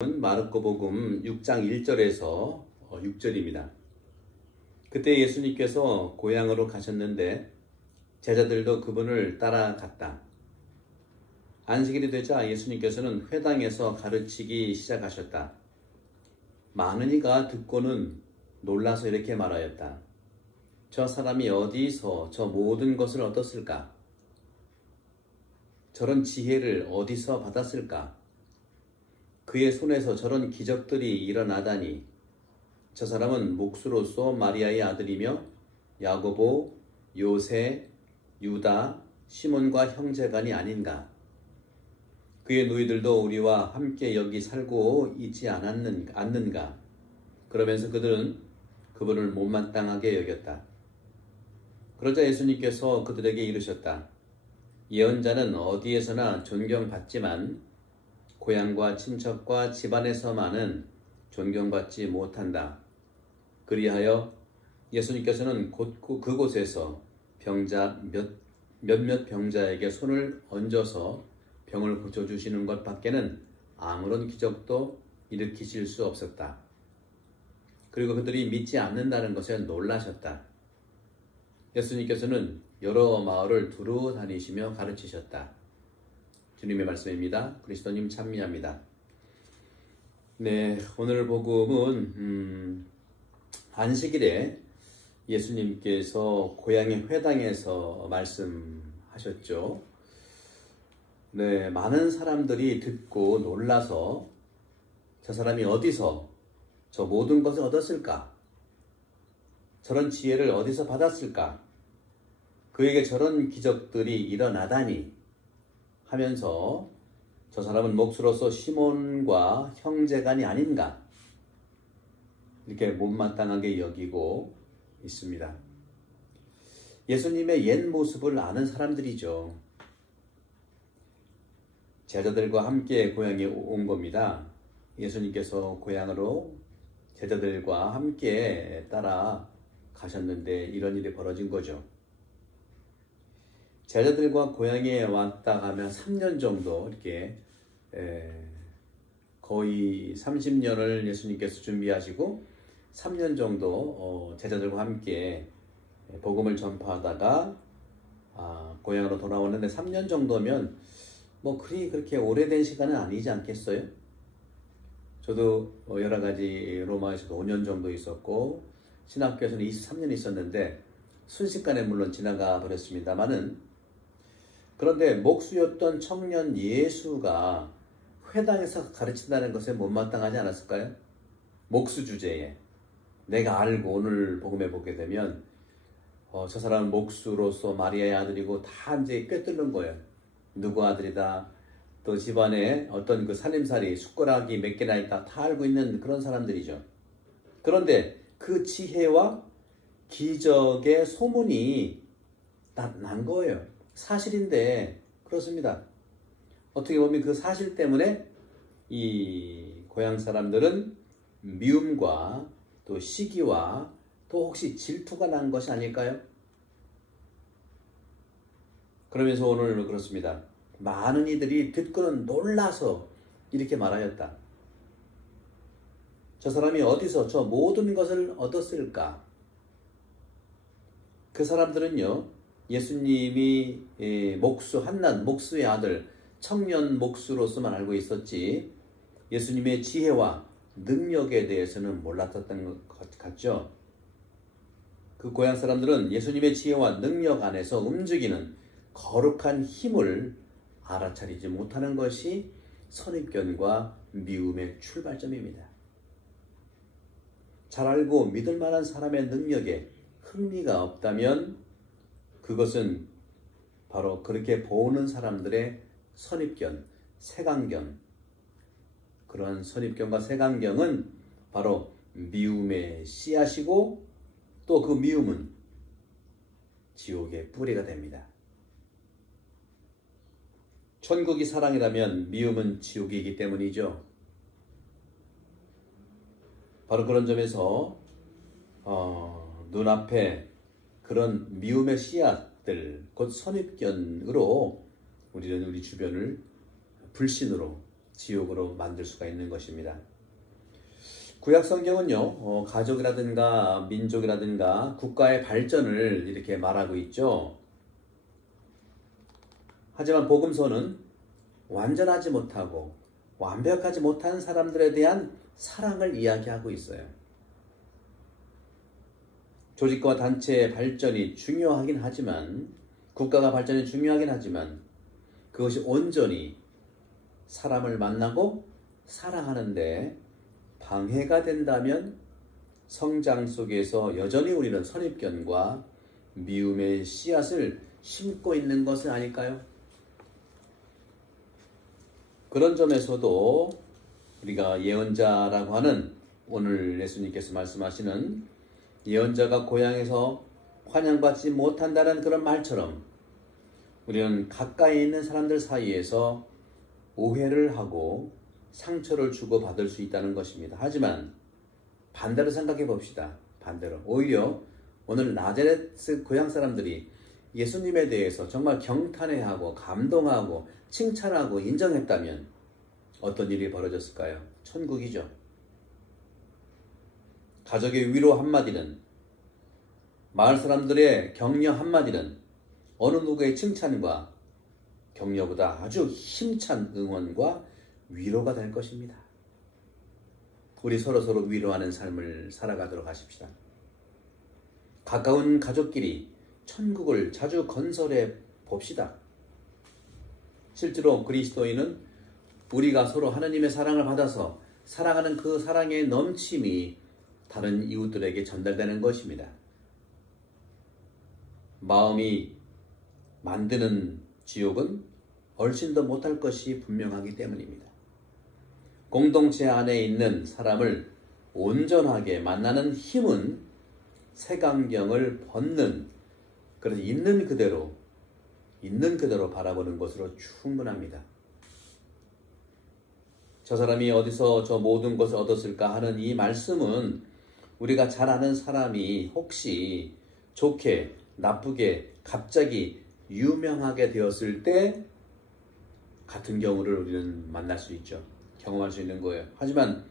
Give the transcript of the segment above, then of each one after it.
마르코복음 6장 1절에서 6절입니다. 그때 예수님께서 고향으로 가셨는데 제자들도 그분을 따라갔다. 안식일이 되자 예수님께서는 회당에서 가르치기 시작하셨다. 많은 이가 듣고는 놀라서 이렇게 말하였다. 저 사람이 어디서 저 모든 것을 얻었을까? 저런 지혜를 어디서 받았을까? 그의 손에서 저런 기적들이 일어나다니 저 사람은 목수로서 마리아의 아들이며 야고보, 요세, 유다, 시몬과 형제간이 아닌가? 그의 누이들도 우리와 함께 여기 살고 있지 않는가? 그러면서 그들은 그분을 못마땅하게 여겼다. 그러자 예수님께서 그들에게 이르셨다. 예언자는 어디에서나 존경받지만 고향과 친척과 집안에서만은 존경받지 못한다. 그리하여 예수님께서는 그곳에서 몇몇 병자에게 손을 얹어서 병을 고쳐주시는 것 밖에는 아무런 기적도 일으키실 수 없었다. 그리고 그들이 믿지 않는다는 것에 놀라셨다. 예수님께서는 여러 마을을 두루 다니시며 가르치셨다. 주님의 말씀입니다. 그리스도님 찬미합니다. 네, 오늘 복음은 안식일에 예수님께서 고향의 회당에서 말씀하셨죠. 네, 많은 사람들이 듣고 놀라서 저 사람이 어디서 저 모든 것을 얻었을까? 저런 지혜를 어디서 받았을까? 그에게 저런 기적들이 일어나다니 하면서 저 사람은 목수로서 시몬과 형제간이 아닌가? 이렇게 못마땅하게 여기고 있습니다. 예수님의 옛 모습을 아는 사람들이죠. 제자들과 함께 고향에 온 겁니다. 예수님께서 고향으로 제자들과 함께 따라 가셨는데 이런 일이 벌어진 거죠. 제자들과 고향에 왔다 가면 3년 정도 이렇게 거의 30년을 예수님께서 준비하시고 3년 정도 제자들과 함께 복음을 전파하다가 고향으로 돌아오는데 3년 정도면 뭐 그렇게 오래된 시간은 아니지 않겠어요? 저도 여러 가지 로마에서도 5년 정도 있었고 신학교에서는 23년 있었는데 순식간에 물론 지나가 버렸습니다만은 그런데 목수였던 청년 예수가 회당에서 가르친다는 것에 못마땅하지 않았을까요? 목수 주제에 내가 알고 오늘 복음에 보게 되면 저 사람은 목수로서 마리아의 아들이고 다 이제 꿰뚫는 거예요. 누구 아들이다. 또 집안에 어떤 그 살림살이 숟가락이 몇 개나 있다 다 알고 있는 그런 사람들이죠. 그런데 그 지혜와 기적의 소문이 난 거예요. 사실인데 그렇습니다. 어떻게 보면 그 사실 때문에 이 고향 사람들은 미움과 또 시기와 또 혹시 질투가 난 것이 아닐까요? 그러면서 오늘 그렇습니다. 많은 이들이 듣고는 놀라서 이렇게 말하였다. 저 사람이 어디서 저 모든 것을 얻었을까? 그 사람들은요. 예수님이 한낱 목수의 아들 청년 목수로서만 알고 있었지 예수님의 지혜와 능력에 대해서는 몰랐던 것 같죠. 그 고향 사람들은 예수님의 지혜와 능력 안에서 움직이는 거룩한 힘을 알아차리지 못하는 것이 선입견과 미움의 출발점입니다. 잘 알고 믿을 만한 사람의 능력에 흥미가 없다면 그것은 바로 그렇게 보는 사람들의 선입견, 색안경. 그런 선입견과 색안경은 바로 미움의 씨앗이고 또 그 미움은 지옥의 뿌리가 됩니다. 천국이 사랑이라면 미움은 지옥이기 때문이죠. 바로 그런 점에서 눈앞에 그런 미움의 씨앗들, 곧 선입견으로 우리는 우리 주변을 불신으로 지옥으로 만들 수가 있는 것입니다. 구약 성경은요, 가족이라든가 민족이라든가 국가의 발전을 이렇게 말하고 있죠. 하지만 복음서는 완전하지 못하고 완벽하지 못한 사람들에 대한 사랑을 이야기하고 있어요. 조직과 단체의 발전이 중요하긴 하지만, 국가가 발전이 중요하긴 하지만 그것이 온전히 사람을 만나고 사랑하는데 방해가 된다면 성장 속에서 여전히 우리는 선입견과 미움의 씨앗을 심고 있는 것은 아닐까요? 그런 점에서도 우리가 예언자라고 하는, 오늘 예수님께서 말씀하시는 예언자가 고향에서 환영받지 못한다는 그런 말처럼 우리는 가까이 있는 사람들 사이에서 오해를 하고 상처를 주고받을 수 있다는 것입니다. 하지만 반대로 생각해 봅시다. 반대로. 오히려 오늘 나자레트 고향 사람들이 예수님에 대해서 정말 경탄해하고 감동하고 칭찬하고 인정했다면 어떤 일이 벌어졌을까요? 천국이죠. 가족의 위로 한마디는, 마을 사람들의 격려 한마디는 어느 누구의 칭찬과 격려보다 아주 힘찬 응원과 위로가 될 것입니다. 우리 서로서로 위로하는 삶을 살아가도록 하십시다. 가까운 가족끼리 천국을 자주 건설해 봅시다. 실제로 그리스도인은 우리가 서로 하나님의 사랑을 받아서 사랑하는 그 사랑의 넘침이 다른 이웃들에게 전달되는 것입니다. 마음이 만드는 지옥은 훨씬 더 못할 것이 분명하기 때문입니다. 공동체 안에 있는 사람을 온전하게 만나는 힘은 색안경을 벗는, 그래서 있는 그대로 바라보는 것으로 충분합니다. 저 사람이 어디서 저 모든 것을 얻었을까 하는 이 말씀은 우리가 잘 아는 사람이 혹시 좋게 나쁘게 갑자기 유명하게 되었을 때 같은 경우를 우리는 만날 수 있죠. 경험할 수 있는 거예요. 하지만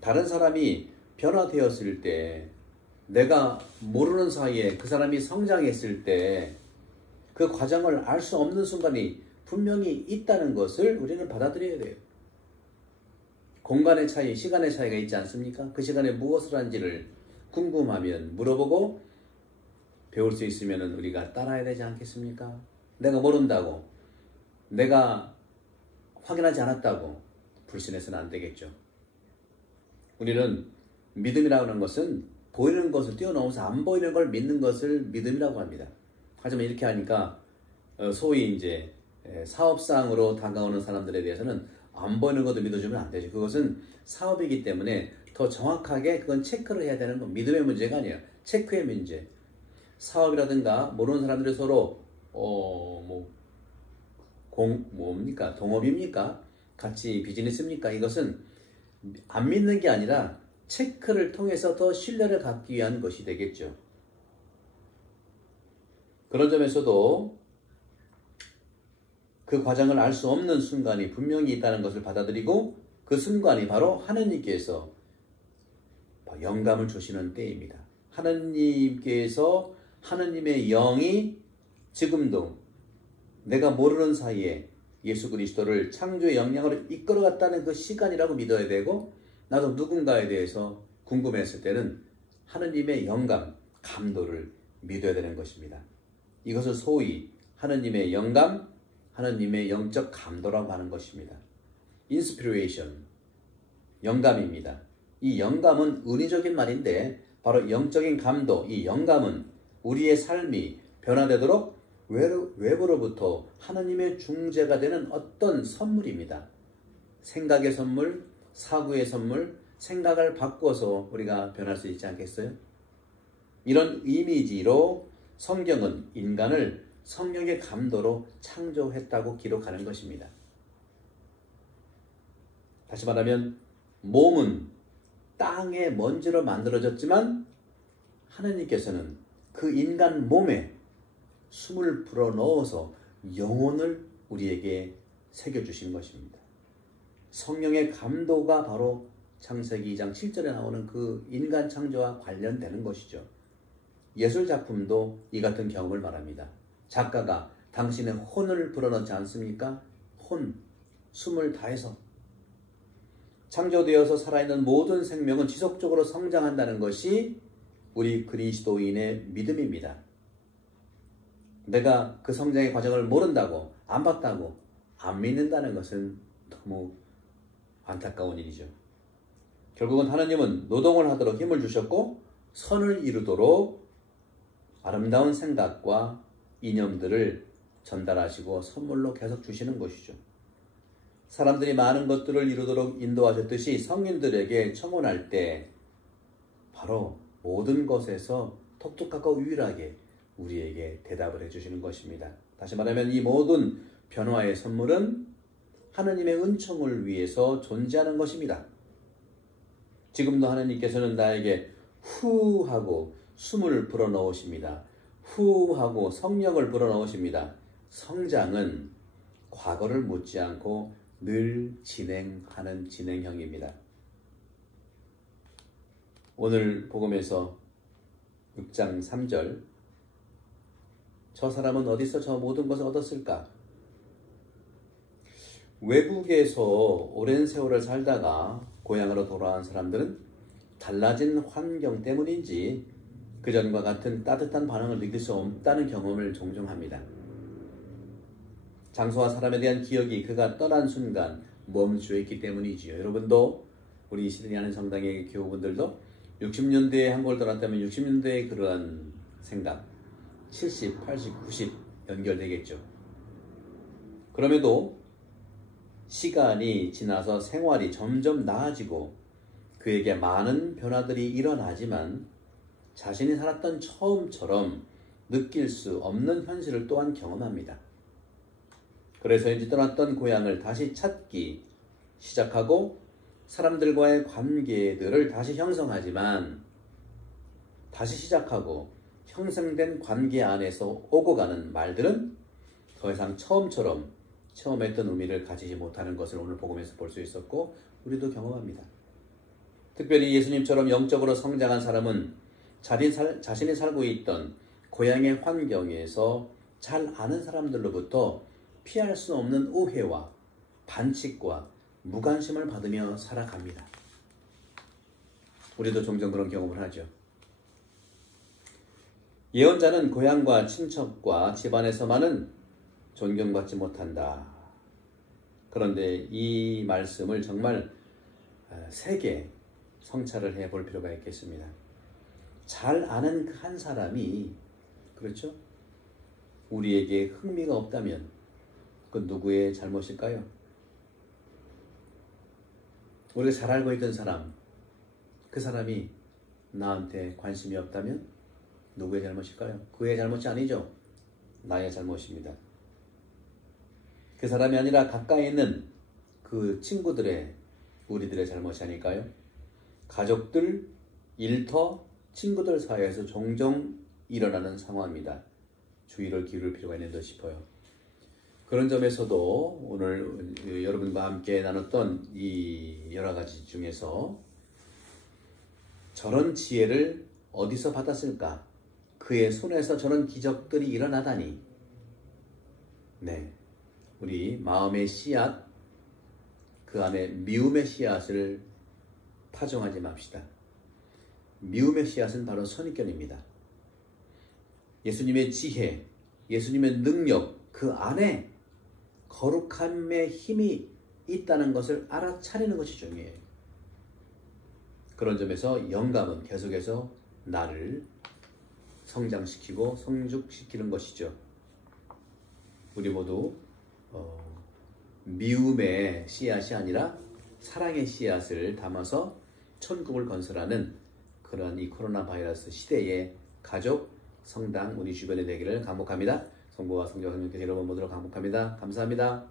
다른 사람이 변화되었을 때, 내가 모르는 사이에 그 사람이 성장했을 때 그 과정을 알 수 없는 순간이 분명히 있다는 것을 우리는 받아들여야 돼요. 공간의 차이, 시간의 차이가 있지 않습니까? 그 시간에 무엇을 한지를 궁금하면 물어보고 배울 수 있으면 우리가 따라야 되지 않겠습니까? 내가 모른다고, 내가 확인하지 않았다고 불신해서는 안 되겠죠. 우리는 믿음이라고 하는 것은 보이는 것을 뛰어넘어서 안 보이는 걸 믿는 것을 믿음이라고 합니다. 하지만 이렇게 하니까 소위 이제 사업상으로 다가오는 사람들에 대해서는 안 보이는 것도 믿어주면 안 되죠. 그것은 사업이기 때문에 더 정확하게 그건 체크를 해야 되는 건 믿음의 문제가 아니에요. 체크의 문제. 사업이라든가 모르는 사람들이 서로 뭡니까? 동업입니까? 같이 비즈니스입니까? 이것은 안 믿는 게 아니라 체크를 통해서 더 신뢰를 갖기 위한 것이 되겠죠. 그런 점에서도 그 과정을 알 수 없는 순간이 분명히 있다는 것을 받아들이고, 그 순간이 바로 하느님께서 영감을 주시는 때입니다. 하느님께서, 하느님의 영이 지금도 내가 모르는 사이에 예수 그리스도를 창조의 영향으로 이끌어갔다는 그 시간이라고 믿어야 되고, 나도 누군가에 대해서 궁금했을 때는 하느님의 영감, 감도를 믿어야 되는 것입니다. 이것을 소위 하느님의 영감, 하느님의 영적 감도라고 하는 것입니다. 인스피레이션, 영감입니다. 이 영감은 은유적인 말인데 바로 영적인 감도, 이 영감은 우리의 삶이 변화되도록 외부로부터 하나님의 중재가 되는 어떤 선물입니다. 생각의 선물, 사고의 선물, 생각을 바꿔서 우리가 변할 수 있지 않겠어요? 이런 이미지로 성경은 인간을 성령의 감도로 창조했다고 기록하는 것입니다. 다시 말하면 몸은 땅의 먼지로 만들어졌지만 하나님께서는 그 인간 몸에 숨을 불어넣어서 영혼을 우리에게 새겨주신 것입니다. 성령의 감도가 바로 창세기 2장 7절에 나오는 그 인간 창조와 관련되는 것이죠. 예술 작품도 이 같은 경험을 말합니다. 작가가 당신의 혼을 불어넣지 않습니까? 혼, 숨을 다해서. 창조되어서 살아있는 모든 생명은 지속적으로 성장한다는 것이 우리 그리스도인의 믿음입니다. 내가 그 성장의 과정을 모른다고, 안 봤다고, 안 믿는다는 것은 너무 안타까운 일이죠. 결국은 하나님은 노동을 하도록 힘을 주셨고 선을 이루도록 아름다운 생각과 이념들을 전달하시고 선물로 계속 주시는 것이죠. 사람들이 많은 것들을 이루도록 인도하셨듯이 성인들에게 청혼할 때 바로 모든 것에서 독특하고 유일하게 우리에게 대답을 해주시는 것입니다. 다시 말하면 이 모든 변화의 선물은 하나님의 은총을 위해서 존재하는 것입니다. 지금도 하나님께서는 나에게 후 하고 숨을 불어넣으십니다. 후 하고 성령을 불어넣으십니다. 성장은 과거를 묻지 않고 늘 진행하는 진행형입니다. 오늘 복음에서 6장 3절 저 사람은 어디서 저 모든 것을 얻었을까? 외국에서 오랜 세월을 살다가 고향으로 돌아온 사람들은 달라진 환경 때문인지 그전과 같은 따뜻한 반응을 느낄 수 없다는 경험을 종종 합니다. 장소와 사람에 대한 기억이 그가 떠난 순간 멈추어 있기 때문이지요. 여러분도 우리 시드니 하는 성당의 교우분들도 60년대에 한국을 떠났다면 60년대의 그러한 생각 70, 80, 90 연결되겠죠. 그럼에도 시간이 지나서 생활이 점점 나아지고 그에게 많은 변화들이 일어나지만 자신이 살았던 처음처럼 느낄 수 없는 현실을 또한 경험합니다. 그래서인지 떠났던 고향을 다시 찾기 시작하고 사람들과의 관계들을 다시 형성하지만 다시 시작하고 형성된 관계 안에서 오고 가는 말들은 더 이상 처음처럼 처음 했던 의미를 가지지 못하는 것을 오늘 복음에서 볼 수 있었고 우리도 경험합니다. 특별히 예수님처럼 영적으로 성장한 사람은 자신이 살고 있던 고향의 환경에서 잘 아는 사람들로부터 피할 수 없는 오해와 반칙과 무관심을 받으며 살아갑니다. 우리도 종종 그런 경험을 하죠. 예언자는 고향과 친척과 집안에서만은 존경받지 못한다. 그런데 이 말씀을 정말 세게 성찰을 해볼 필요가 있겠습니다. 잘 아는 그 한 사람이 그렇죠? 우리에게 흥미가 없다면 그건 누구의 잘못일까요? 우리가 잘 알고 있던 사람, 그 사람이 나한테 관심이 없다면 누구의 잘못일까요? 그의 잘못이 아니죠. 나의 잘못입니다. 그 사람이 아니라 가까이 있는 그 친구들의, 우리들의 잘못이 아닐까요? 가족들, 일터, 친구들 사이에서 종종 일어나는 상황입니다. 주의를 기울일 필요가 있는 듯 싶어요. 그런 점에서도 오늘 여러분과 함께 나눴던 이 여러 가지 중에서 저런 지혜를 어디서 받았을까? 그의 손에서 저런 기적들이 일어나다니. 네, 우리 마음의 씨앗, 그 안에 미움의 씨앗을 파종하지 맙시다. 미움의 씨앗은 바로 선입견입니다. 예수님의 지혜, 예수님의 능력, 그 안에 거룩함의 힘이 있다는 것을 알아차리는 것이 중요해요. 그런 점에서 영감은 계속해서 나를 성장시키고 성숙시키는 것이죠. 우리 모두 미움의 씨앗이 아니라 사랑의 씨앗을 담아서 천국을 건설하는 그런 이 코로나 바이러스 시대의 가족, 성당, 우리 주변에 되기를 간곡합니다. 성부와 성자와 성령께서 여러분 모두를 간곡합니다. 감사합니다.